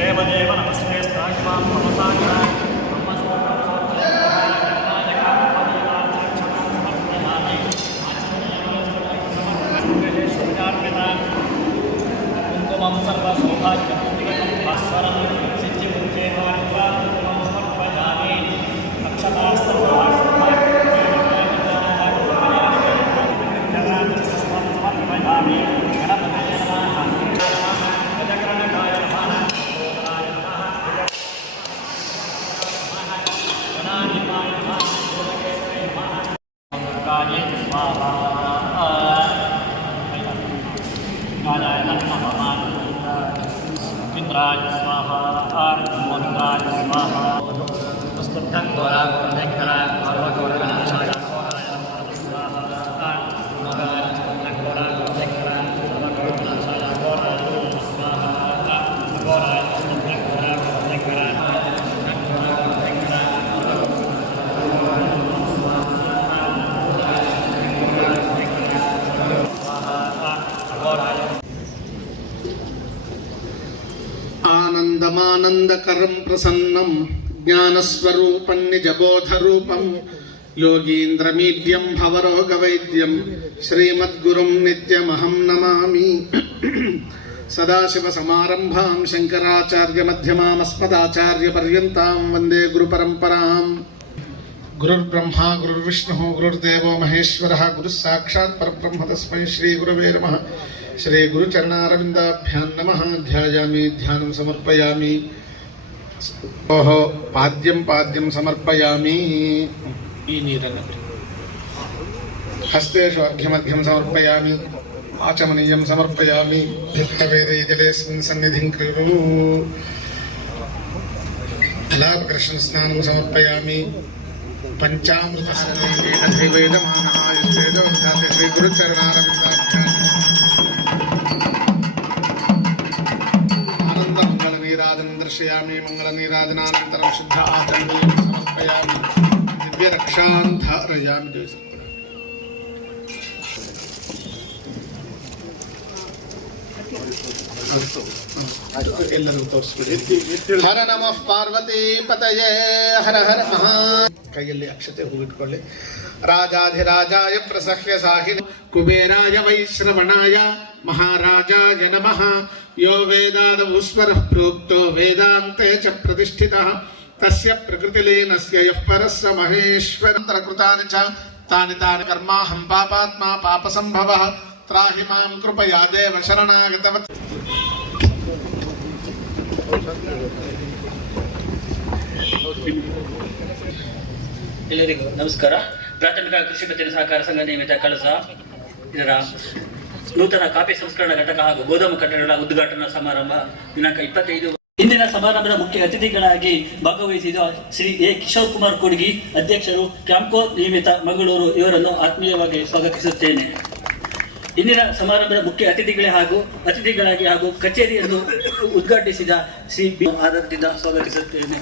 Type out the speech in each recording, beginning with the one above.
देवदेव नमस्ते स्थायिमां नमसाय कुङ्कुमं सर्वसौभाग्यं भास्वरं सिद्धिमुखे समर्पयामि समर्पयामि इंद्राय स्वाहा मोदकाय स्वाहा स्तुभ्यं द्वारा गुरुदेवराय सर्वगौरगणाशाय स्वाहाय नमः स्वाहा मोदकाय स्तुभ्यं द्वारा गुरुदेवराय सर्वगौरगणाशाय स्वाहाय स्वाहा गौराय स्तुभ्यं द्वारा गुरुदेवराय आनंदमानंदकरं प्रसन्नं ज्ञानस्वरूपं निजबोधरूपं योगीन्द्रमीड्यं भवरोगवैद्यं श्रीमद्गुरुं नित्यमहं नमामि। सदाशिवसमारम्भां शङ्कराचार्यमध्यमाम् अस्मदाचार्यपर्यन्तां वन्दे गुरुपरम्पराम्। गुरुर्ब्रह्मा गुरुर्विष्णुः गुरुर्देवो महेश्वरः गुरुः साक्षात् परब्रह्म तस्मै श्रीगुरवे नमः। श्री गुरुचरणारविन्दाभ्यां नमः। ध्यायामि ध्यानं समर्पयामि। ओहो पाद्यं समर्पयामि। ई नीरन्न हस्तेषु अर्घ्यमर्घ्यं समर्पयामि। आचमनीयं समर्पयामि। भित्तवेदे जलेऽस्मिन् सन्निधिं कुरु। फलापकृष्णस्नानं समर्पयामि। पंचामृतस्नानेन श्रीवेदमानः युष्टेजोऽध्याते श्रीगुरुचरणारविन्दाभ्यां आनन्दमङ्गलनीराजनं दर्शयामि। मङ्गलनीराजनानन्तरं शुद्ध आचमनीयं समर्पयामि। दिव्यरक्षां धारयामि। ಹರ ನಮಃ ಪಾರ್ವತಿ ಪತಯೇ ಹರ ಹರ ಮಹಾ. ಕೈಯಲ್ಲಿ ಅಕ್ಷತೆ ಹೂವಿಟ್ಕೊಳ್ಳಿ. ರಾಜಾಧಿರಾಜಾಯ ಪ್ರಸಹ್ಯ ಸಾಹಿನಿ ಕುಬೇರಾಯ ವೈಶ್ರವಣಾಯ ಮಹಾರಾಜಾಯ ನಮಃ. ಯೋ ವೇದಾದವೂಸ್ವರಃ ಪ್ರೋಕ್ತೋ ವೇದಾಂತೆ ಚ ಪ್ರತಿಷ್ಠಿತಃ ತಸ್ಯ ಪ್ರಕೃತಿಲೀನಸ್ಯ ಯಃ ಪರಃ ಸ ಮಹೇಶ್ವರಂತರ ಕೃತಾನಿ ಚ ತಾನಿ ತಾನಿ ಕರ್ಮಾಹಂ ಪಾಪಾತ್ಮ ಪಾಪಸಂಭವಃ ತ್ರಾಹಿ ಮಾಂ ಕೃಪಯಾ ದೇವ ಶರಣಾಗತವತ್. ಎಲ್ಲರಿಗೂ ನಮಸ್ಕಾರ. ಪ್ರಾಥಮಿಕ ಕೃಷಿ ಪತ್ತಿನ ಸಹಕಾರ ಸಂಘ ನಿಯಮಿತ ಕಳಸ ಇದರ ನೂತನ ಕಾಫಿ ಸಂಸ್ಕರಣಾ ಘಟಕ ಹಾಗೂ ಗೋದಾಮು ಕಟ್ಟಡಗಳ ಉದ್ಘಾಟನಾ ಸಮಾರಂಭ ದಿನಾಂಕ 25. ಇಂದಿನ ಸಮಾರಂಭದ ಮುಖ್ಯ ಅತಿಥಿಗಳಾಗಿ ಭಾಗವಹಿಸಿದ ಶ್ರೀ ಎ ಕಿಶೋರ್ ಕುಮಾರ್ ಕೊಡ್ಗಿ, ಅಧ್ಯಕ್ಷರು, ಕ್ಯಾಂಪ್ಕೋ ನಿಯಮಿತ ಮಂಗಳೂರು, ಇವರನ್ನು ಆತ್ಮೀಯವಾಗಿ ಸ್ವಾಗತಿಸುತ್ತೇನೆ. ಇಂದಿನ ಸಮಾರಂಭದ ಮುಖ್ಯ ಅತಿಥಿಗಳಾಗಿ ಹಾಗೂ ಕಚೇರಿಯನ್ನು ಉದ್ಘಾಟಿಸಿದ ಶ್ರೀ ಬಿ ಆದರದಿಂದ ಸ್ವಾಗತಿಸುತ್ತೇನೆ.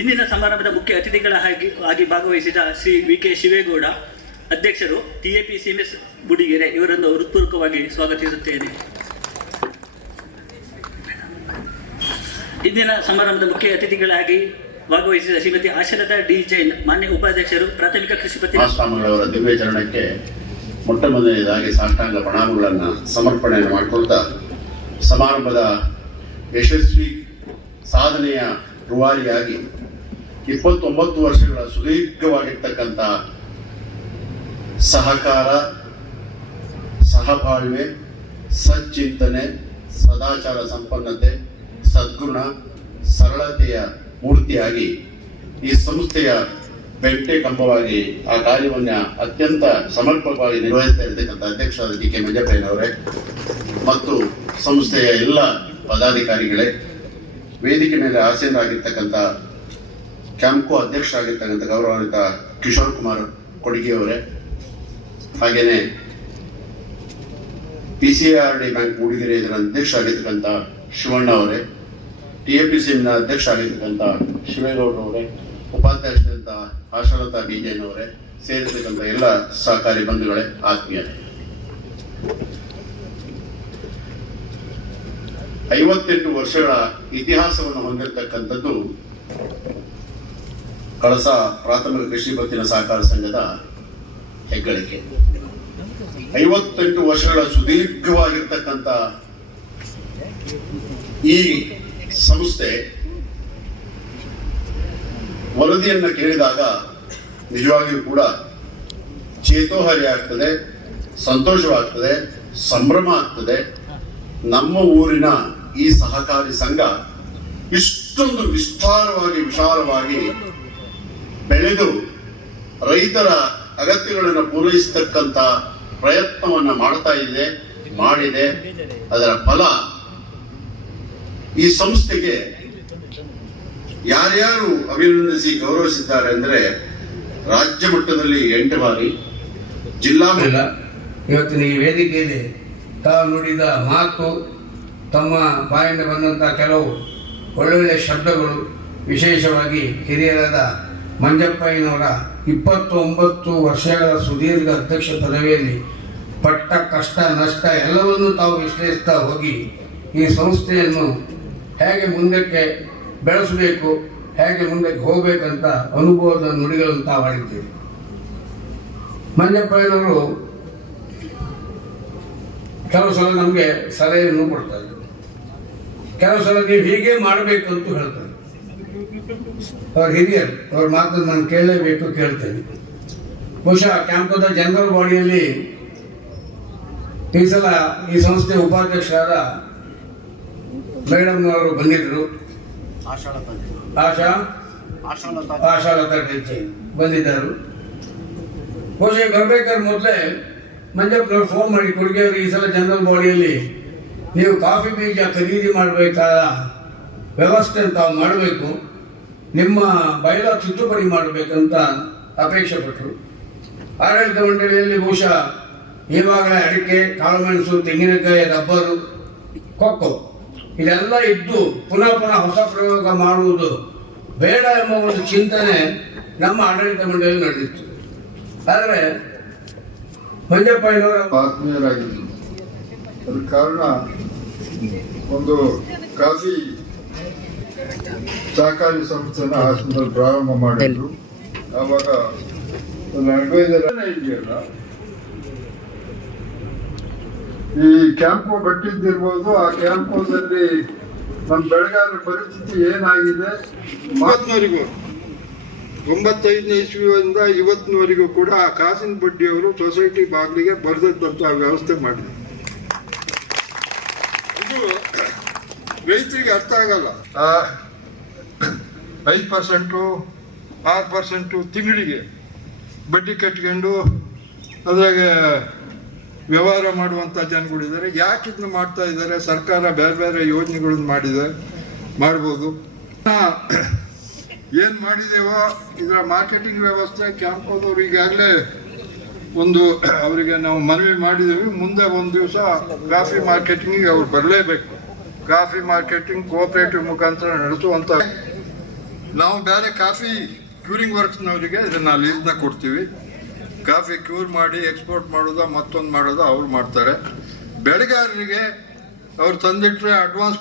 ಇಂದಿನ ಸಮಾರಂಭದ ಮುಖ್ಯ ಅತಿಥಿಗಳಾಗಿ ಭಾಗವಹಿಸಿದ ಶ್ರೀ ವಿ ಕೆ ಶಿವೇಗೌಡ, ಅಧ್ಯಕ್ಷರು, TAPCMS ಬುಡಿಗೆರೆ, ಇವರನ್ನು ಹೃತ್ಪೂರ್ವಕವಾಗಿ ಸ್ವಾಗತಿಸುತ್ತೇನೆ. ಇಂದಿನ ಸಮಾರಂಭದ ಮುಖ್ಯ ಅತಿಥಿಗಳಾಗಿ ಭಾಗವಹಿಸಿದ ಶ್ರೀಮತಿ ಆಶಲತಾ ಡಿ ಜೈನ್, ಮಾನ್ಯ ಉಪಾಧ್ಯಕ್ಷರು, ಪ್ರಾಥಮಿಕ ಕೃಷಿ ಪತ್ತಿನ ಸ್ವಾಮಿಗಳವರ ದಿವ್ಯ ಚರಣಕ್ಕೆ ಮೊಟ್ಟ ಮೊದಲನೇದಾಗಿ ಸಾಷ್ಟಾಂಗ ಪ್ರಣಾಮಗಳನ್ನು ಸಮರ್ಪಣೆಯನ್ನು ಮಾಡಿಕೊಳ್ತಾ, ಸಮಾರಂಭದ ಯಶಸ್ವಿ ಸಾಧನೆಯ ರೂವಾರಿಯಾಗಿ 29 ವರ್ಷಗಳ ಸುದೀರ್ಘವಾಗಿರ್ತಕ್ಕಂಥ ಸಹಕಾರ, ಸಹಬಾಳ್ವೆ, ಸಚ್ಚಿಂತನೆ, ಸದಾಚಾರ ಸಂಪನ್ನತೆ, ಸದ್ಗುಣ, ಸರಳತೆಯ ಮೂರ್ತಿಯಾಗಿ ಈ ಸಂಸ್ಥೆಯ ಬೆಂಟೆ ಕಂಬವಾಗಿ ಆ ಕಾರ್ಯವನ್ನು ಅತ್ಯಂತ ಸಮರ್ಪಕವಾಗಿ ನಿರ್ವಹಿಸ್ತಾ ಇರತಕ್ಕಂಥ ಅಧ್ಯಕ್ಷರಾದ ಡಿ ಕೆ ಮಂಜಪ್ಪಯ್ಯನವರೇ ಮತ್ತು ಸಂಸ್ಥೆಯ ಎಲ್ಲ ಪದಾಧಿಕಾರಿಗಳೇ, ವೇದಿಕೆ ಮೇಲೆ ಆಸೀನರಾಗಿರ್ತಕ್ಕಂಥ ಕ್ಯಾಂಪ್ಕೋ ಅಧ್ಯಕ್ಷರಾಗಿರ್ತಕ್ಕಂಥ ಗೌರವಾನ್ವಿತ ಕಿಶೋರ್ ಕುಮಾರ್ ಕೊಡಗಿಯವರೇ, ಹಾಗೇನೆ PCRD ಬ್ಯಾಂಕ್ ಮೂಡಿಗೆರೆ ಇದರ ಅಧ್ಯಕ್ಷರಾಗಿರ್ತಕ್ಕಂಥ ಶಿವಣ್ಣ ಅವರೇ, TAPCನ ಅಧ್ಯಕ್ಷ ಆಗಿರ್ತಕ್ಕಂಥ ಶಿವೇಗೌಡರವರೇ, ಉಪಾಧ್ಯಕ್ಷರಾದಂಥ ಆಶಾಲತಾ BJನವರೇ, ಸೇರಿರ್ತಕ್ಕಂಥ ಎಲ್ಲ ಸಹಕಾರಿ ಬಂಧುಗಳೇ, ಆತ್ಮೀಯರೇ, 58 ವರ್ಷಗಳ ಇತಿಹಾಸವನ್ನು ಹೊಂದಿರತಕ್ಕಂಥದ್ದು ಕಳಸ ಪ್ರಾಥಮಿಕ ಕೃಷಿ ಪತ್ತಿನ ಸಹಕಾರ ಸಂಘದ ಹೆಗ್ಗಳಿಕೆ. 58 ವರ್ಷಗಳ ಸುದೀರ್ಘವಾಗಿರ್ತಕ್ಕಂಥ ಈ ಸಂಸ್ಥೆ ವರದಿಯನ್ನು ಕೇಳಿದಾಗ ನಿಜವಾಗಿಯೂ ಕೂಡ ಚೇತೋಹಾರಿ ಆಗ್ತದೆ, ಸಂತೋಷವಾಗ್ತದೆ, ಸಂಭ್ರಮ ಆಗ್ತದೆ. ನಮ್ಮ ಊರಿನ ಈ ಸಹಕಾರಿ ಸಂಘ ಇಷ್ಟೊಂದು ವಿಸ್ತಾರವಾಗಿ ವಿಶಾಲವಾಗಿ ಬೆಳೆದು ರೈತರ ಅಗತ್ಯಗಳನ್ನು ಪೂರೈಸತಕ್ಕಂಥ ಪ್ರಯತ್ನವನ್ನ ಮಾಡಿದೆ. ಅದರ ಫಲ ಈ ಸಂಸ್ಥೆಗೆ ಯಾರ್ಯಾರು ಅಭಿನಂದಿಸಿ ಗೌರವಿಸಿದ್ದಾರೆ ಅಂದರೆ ರಾಜ್ಯ ಮಟ್ಟದಲ್ಲಿ 8 ಬಾರಿ, ಜಿಲ್ಲಾ ಇವತ್ತಿನ ಈ ವೇದಿಕೆಯಲ್ಲಿ ತಾವು ನುಡಿದ ಮಾತು, ತಮ್ಮ ಬಾಯಿಂದ ಬಂದಂಥ ಕೆಲವು ಒಳ್ಳೊಳ್ಳೆ ಶಬ್ದಗಳು, ವಿಶೇಷವಾಗಿ ಹಿರಿಯರಾದ ಮಂಜಪ್ಪಯ್ಯನವರ 29 ವರ್ಷಗಳ ಸುದೀರ್ಘ ಅಧ್ಯಕ್ಷ ಪದವಿಯಲ್ಲಿ ಪಟ್ಟ ಕಷ್ಟ ನಷ್ಟ ಎಲ್ಲವನ್ನೂ ತಾವು ವಿಶ್ಲೇಷಿಸ್ತಾ ಹೋಗಿ ಈ ಸಂಸ್ಥೆಯನ್ನು ಹೇಗೆ ಮುಂದಕ್ಕೆ ಬೆಳೆಸಬೇಕು, ಹೇಗೆ ಮುಂದಕ್ಕೆ ಹೋಗಬೇಕಂತ ಅನುಭವದ ನುಡಿಗಳನ್ನು ತಾವು ಆಡಿದ್ದೀರಿ. ಮಂಜಪ್ಪಯ್ಯನವರು ಕೆಲವು ಸಲ ನಮಗೆ ಸಲಹೆಯನ್ನು ಕೊಡ್ತಾರೆ, ಕೆಲವು ಸಲ ನೀವು ಹೀಗೆ ಮಾಡಬೇಕು ಅಂತ ಹೇಳ್ತಾರೆ. ಅವ್ರ ಹಿರಿಯರು, ಅವ್ರ ಮಾತನ್ನು ನಾನು ಕೇಳಲೇಬೇಕು, ಕೇಳ್ತೇನೆ. ಬಹುಶಃ ಕ್ಯಾಂಪದ ಜನರಲ್ ಬಾಡಿಯಲ್ಲಿ ಈ ಸಲ ಈ ಸಂಸ್ಥೆ ಉಪಾಧ್ಯಕ್ಷರಾದ ಮೇಡಮ್ ಅವರು ಬಂದಿದ್ರು, ಆಶಾಲತಾ ಬಂದಿದ್ದರು. ಬಹುಶಃ ಬರ್ಬೇಕಾದ್ರೆ ಮೊದಲೇ ಮಂಜಪ್ಪನವ್ರು ಫೋನ್ ಮಾಡಿ ಕೊಡುಗೆಯವರು ಈ ಸಲ ಜನರಲ್ ಬಾಡಿಯಲ್ಲಿ ನೀವು ಕಾಫಿ ಬೀಜ ಖರೀದಿ ಮಾಡಬೇಕಾದ ವ್ಯವಸ್ಥೆ ತಾವು ಮಾಡಬೇಕು, ನಿಮ್ಮ ಬಯಲ ತಿದ್ದುಪಡಿ ಮಾಡಬೇಕಂತ ಅಪೇಕ್ಷೆ ಪಟ್ಟರು. ಆಡಳಿತ ಮಂಡಳಿಯಲ್ಲಿ ಬಹುಶಃ ಈವಾಗಲೇ ಅಡಿಕೆ, ಕಾಳುಮೆಣಸು, ತೆಂಗಿನಕಾಯಿ, ರಬ್ಬರು, ಕೊಕ್ಕೋ ಇದೆಲ್ಲ ಇದ್ದು ಪುನಃ ಹೊಸ ಪ್ರಯೋಗ ಮಾಡುವುದು ಬೇಡ ಎಂಬ ಒಂದು ಚಿಂತನೆ ನಮ್ಮ ಆಡಳಿತ ಮಂಡಳಿಯಲ್ಲಿ ನಡೆದಿತ್ತು. ಆದರೆ ಮಂಜಪ್ಪಯ್ಯನವರ ಆತ್ಮೀಯರಾಗಿದ್ದರು. ಅದಕ್ಕೆ ಕಾರಣ ಒಂದು ಕಾಫಿ ಸಹಕಾರಿ ಸಂಸ್ಥೆನ ಹಾಸನದಲ್ಲಿ ಪ್ರಾರಂಭ ಮಾಡಿದ್ರು. ಆವಾಗ ಒಂದು ಅಡ್ವೈಸರ್ ಇದೆಯಲ್ಲ, ಈ ಕ್ಯಾಂಪು ಕಟ್ಟಿದ್ದಿರ್ಬೋದು. ಆ ಕ್ಯಾಂಪಲ್ಲಿ ನಮ್ಮ ಬೆಳೆಗಾರರ ಪರಿಸ್ಥಿತಿ ಏನಾಗಿದೆ, 95ನೇ ಇಸ್ವಿಯಿಂದ ಇವತ್ತಿನವರೆಗೂ ಕೂಡ ಆ ಕಾಸಿನ ಬಡ್ಡಿಯವರು ಸೊಸೈಟಿ ಬಾಗಿಲಿಗೆ ಬರೆದಂತ ವ್ಯವಸ್ಥೆ ಮಾಡಿದೆ. ಇದು ರೈತರಿಗೆ ಅರ್ಥ ಆಗಲ್ಲ. 5%, 6% ತಿಂಗಳಿಗೆ ಬಡ್ಡಿ ಕಟ್ಕೊಂಡು ಅದ್ರಾಗ ವ್ಯವಹಾರ ಮಾಡುವಂಥ ಜನಗಳಿದ್ದಾರೆ. ಯಾಕೆ ಇದನ್ನ ಮಾಡ್ತಾ ಇದ್ದಾರೆ? ಸರ್ಕಾರ ಬೇರೆ ಬೇರೆ ಯೋಜನೆಗಳನ್ನು ಮಾಡ್ಬೋದು. ಏನು ಮಾಡಿದೇವೋ ಇದರ ಮಾರ್ಕೆಟಿಂಗ್ ವ್ಯವಸ್ಥೆ ಕ್ಯಾಂಪದವ್ರು ಈಗಾಗಲೇ ಅವರಿಗೆ ನಾವು ಮನವಿ ಮಾಡಿದ್ದೀವಿ. ಮುಂದೆ ಒಂದು ದಿವಸ ಕಾಫಿ ಮಾರ್ಕೆಟಿಂಗಿಗೆ ಅವ್ರು ಬರಲೇಬೇಕು. ಕಾಫಿ ಮಾರ್ಕೆಟಿಂಗ್ ಕೋಆಪರೇಟಿವ್ ಮುಖಾಂತರ ನಡೆಸುವಂಥ ನಾವು ಬೇರೆ ಕಾಫಿ ಕ್ಯೂರಿಂಗ್ ವರ್ಕ್ಸ್ನವರಿಗೆ ಇದನ್ನು ಲೀಸ್ನ ಕೊಡ್ತೀವಿ. ಕಾಫಿ ಕ್ಯೂರ್ ಮಾಡಿ ಎಕ್ಸ್ಪೋರ್ಟ್ ಮಾಡೋದು, ಮತ್ತೊಂದು ಮಾಡೋದು ಅವ್ರು ಮಾಡ್ತಾರೆ. ಬೆಳೆಗಾರರಿಗೆ ಅವ್ರು ತಂದಿಟ್ರೆ ಅಡ್ವಾನ್ಸ್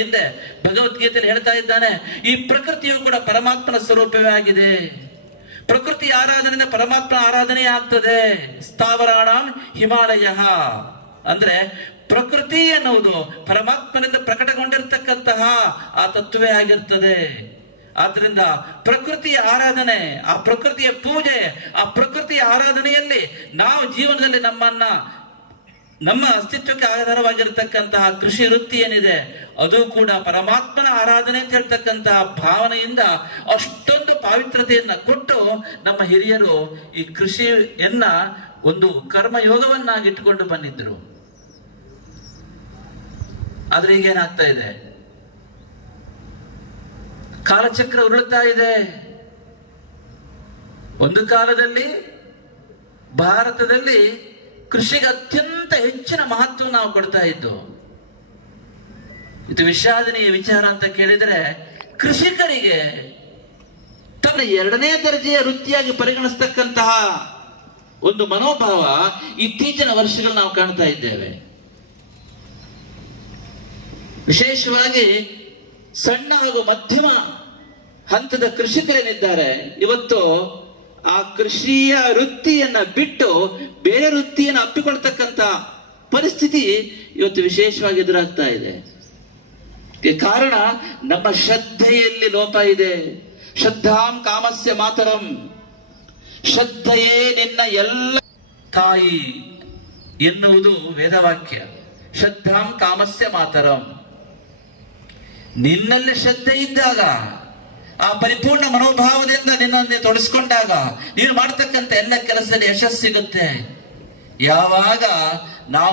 ಹಿಂದೆ ಭಗವದ್ಗೀತೆಯಲ್ಲಿ ಹೇಳ್ತಾ ಇದ್ದಾನೆ, ಈ ಪ್ರಕೃತಿಯು ಕೂಡ ಪರಮಾತ್ಮನ ಸ್ವರೂಪವೇ ಆಗಿದೆ. ಪ್ರಕೃತಿ ಆರಾಧನೆಯಿಂದ ಪರಮಾತ್ಮ ಆರಾಧನೆ ಆಗ್ತದೆ. ಸ್ಥಾವರಾಣಂ ಹಿಮಾಲಯ ಅಂದ್ರೆ ಪ್ರಕೃತಿ ಎನ್ನುವುದು ಪರಮಾತ್ಮನಿಂದ ಪ್ರಕಟಗೊಂಡಿರ್ತಕ್ಕಂತಹ ಆ ತತ್ವವೇ ಆಗಿರ್ತದೆ. ಆದ್ರಿಂದ ಪ್ರಕೃತಿಯ ಆರಾಧನೆ, ಆ ಪ್ರಕೃತಿಯ ಪೂಜೆ, ಆ ಪ್ರಕೃತಿಯ ಆರಾಧನೆಯಲ್ಲಿ ನಾವು ಜೀವನದಲ್ಲಿ ನಮ್ಮ ಅಸ್ತಿತ್ವಕ್ಕೆ ಆಧಾರವಾಗಿರ್ತಕ್ಕಂತಹ ಕೃಷಿ ವೃತ್ತಿ ಏನಿದೆ ಅದು ಕೂಡ ಪರಮಾತ್ಮನ ಆರಾಧನೆ ಅಂತ ಹೇಳ್ತಕ್ಕಂತಹ ಭಾವನೆಯಿಂದ ಅಷ್ಟೊಂದು ಪಾವಿತ್ರತೆಯನ್ನ ಕೊಟ್ಟು ನಮ್ಮ ಹಿರಿಯರು ಈ ಕೃಷಿಯನ್ನ ಒಂದು ಕರ್ಮಯೋಗವನ್ನಾಗಿಟ್ಟುಕೊಂಡು ಬಂದಿದ್ರು. ಆದ್ರೆ ಈಗೇನಾಗ್ತಾ ಇದೆ, ಕಾಲಚಕ್ರ ಉರುಳುತ್ತಾ ಇದೆ. ಒಂದು ಕಾಲದಲ್ಲಿ ಭಾರತದಲ್ಲಿ ಕೃಷಿಗೆ ಅತ್ಯಂತ ಹೆಚ್ಚಿನ ಮಹತ್ವ ನಾವು ಕೊಡ್ತಾ ಇದ್ದು. ಇದು ವಿಷಾದನೀಯ ವಿಚಾರ ಅಂತ ಕೇಳಿದರೆ, ಕೃಷಿಕರಿಗೆ ತನ್ನ 2ನೇ ದರ್ಜೆಯ ವೃತ್ತಿಯಾಗಿ ಪರಿಗಣಿಸ್ತಕ್ಕಂತಹ ಒಂದು ಮನೋಭಾವ ಇತ್ತೀಚಿನ ವರ್ಷಗಳು ನಾವು ಕಾಣ್ತಾ ಇದ್ದೇವೆ. ವಿಶೇಷವಾಗಿ ಸಣ್ಣ ಹಾಗೂ ಮಧ್ಯಮ ಹಂತದ ಕೃಷಿಕರೇನಿದ್ದಾರೆ, ಇವತ್ತು ಆ ಕೃಷಿಯ ವೃತ್ತಿಯನ್ನ ಬಿಟ್ಟು ಬೇರೆ ವೃತ್ತಿಯನ್ನು ಅಪ್ಪಿಕೊಳ್ತಕ್ಕಂತ ಪರಿಸ್ಥಿತಿ ಇವತ್ತು ವಿಶೇಷವಾಗಿ ಎದುರಾಗ್ತಾ ಇದೆ. ಕಾರಣ ನಮ್ಮ ಶ್ರದ್ಧೆಯಲ್ಲಿ ಲೋಪ ಇದೆ. ಶ್ರದ್ಧಾಂ ಕಾಮಸ್ಯ ಮಾತರಂ, ಶ್ರದ್ಧೆಯೇ ನಿನ್ನ ಎಲ್ಲ ತಾಯಿ ಎನ್ನುವುದು ವೇದವಾಕ್ಯ. ಶ್ರದ್ಧಾಂ ಕಾಮಸ್ಯ ಮಾತರಂ, ನಿನ್ನಲ್ಲಿ ಶ್ರದ್ಧೆ ಇದ್ದಾಗ, ಆ ಪರಿಪೂರ್ಣ ಮನೋಭಾವದಿಂದ ನಿನ್ನನ್ನು ತೊಡಸ್ಕೊಂಡಾಗ ನೀನು ಮಾಡತಕ್ಕಂಥ ಎಲ್ಲ ಕೆಲಸದಲ್ಲಿ ಯಶಸ್ಸು ಸಿಗುತ್ತೆ. ಯಾವಾಗ ನಾವು